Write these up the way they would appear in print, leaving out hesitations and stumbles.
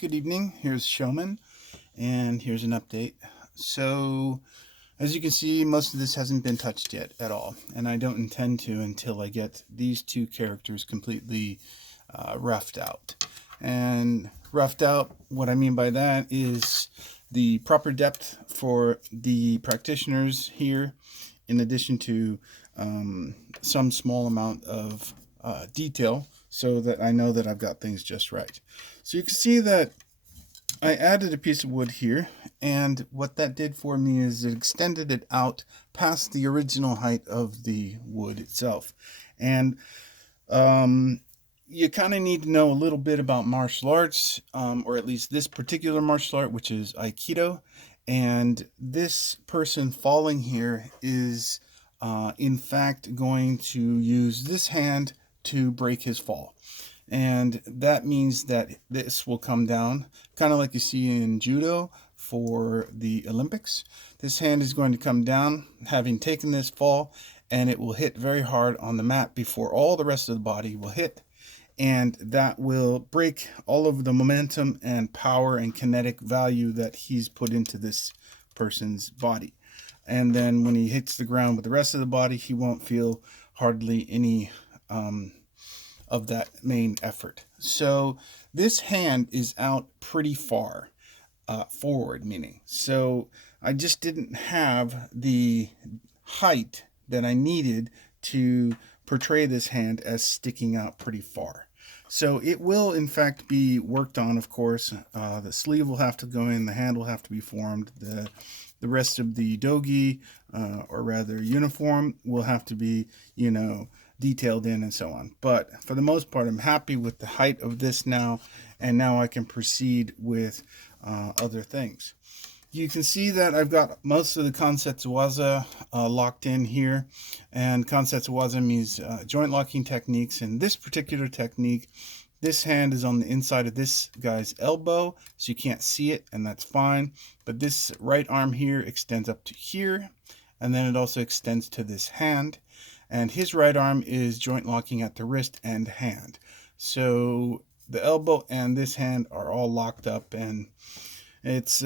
Good evening, here's Shomen, and here's an update. So, as you can see, most of this hasn't been touched yet at all, and I don't intend to until I get these two characters completely roughed out. And roughed out, what I mean by that is the proper depth for the practitioners here, in addition to some small amount of detail, so that I know that I've got things just right. So you can see that I added a piece of wood here, and what that did for me is it extended it out past the original height of the wood itself. And um, you kind of need to know a little bit about martial arts, or at least this particular martial art, which is Aikido. And this person falling here is, in fact, going to use this hand to break his fall. And that means that this will come down, kind of like you see in judo for the Olympics. This hand is going to come down, having taken this fall, and it will hit very hard on the mat before all the rest of the body will hit. And that will break all of the momentum and power and kinetic value that he's put into this person's body. And then when he hits the ground with the rest of the body, he won't feel hardly any of that main effort. So this hand is out pretty far forward, meaning. So I just didn't have the height that I needed to portray this hand as sticking out pretty far. So it will, in fact, be worked on, of course. The sleeve will have to go in, the hand will have to be formed, the rest of the dogi, or rather uniform, will have to be, detailed in and so on. But for the most part, I'm happy with the height of this now, and now I can proceed with other things. You can see that I've got most of the Kansetsuwaza locked in here, and Kansetsuwaza means joint locking techniques. In this particular technique, this hand is on the inside of this guy's elbow, so you can't see it, and that's fine. But this right arm here extends up to here, and then it also extends to this hand. And his right arm is joint locking at the wrist and hand. So the elbow and this hand are all locked up, and it's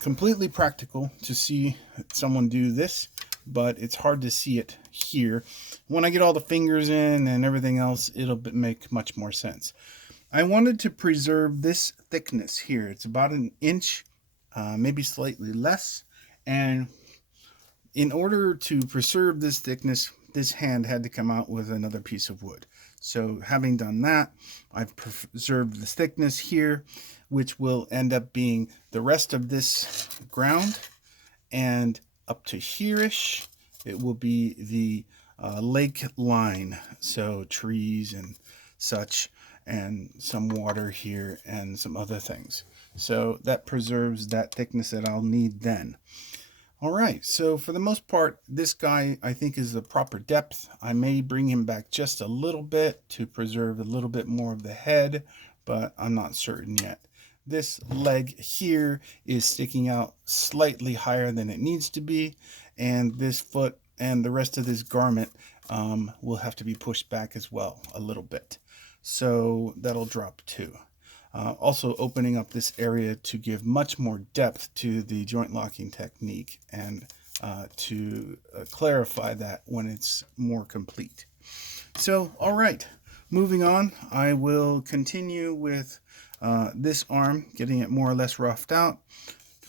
completely practical to see someone do this, but it's hard to see it here. When I get all the fingers in and everything else, it'll make much more sense. I wanted to preserve this thickness here. It's about an inch, maybe slightly less. And in order to preserve this thickness, this hand had to come out with another piece of wood. So having done that, I've preserved the thickness here, which will end up being the rest of this ground, and up to here-ish, it will be the lake line. So trees and such, and some water here and some other things. So that preserves that thickness that I'll need then. All right, so for the most part, this guy I think is the proper depth. I may bring him back just a little bit to preserve a little bit more of the head, but I'm not certain yet. This leg here is sticking out slightly higher than it needs to be, and this foot and the rest of this garment will have to be pushed back as well a little bit. So that'll drop too. Also opening up this area to give much more depth to the joint locking technique, and to clarify that when it's more complete. So, all right, moving on, I will continue with this arm, getting it more or less roughed out.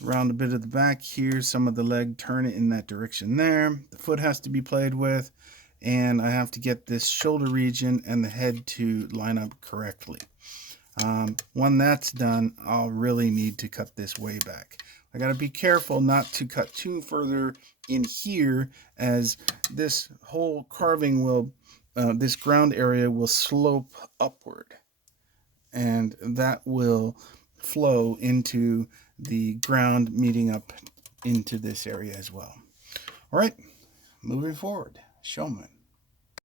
Around a bit of the back here, some of the leg, turn it in that direction there. The foot has to be played with, and I have to get this shoulder region and the head to line up correctly. When that's done, I'll really need to cut this way back. I got to be careful not to cut too further in here, as this whole carving will, this ground area will slope upward, and that will flow into the ground meeting up into this area as well. All right, moving forward, Shomen.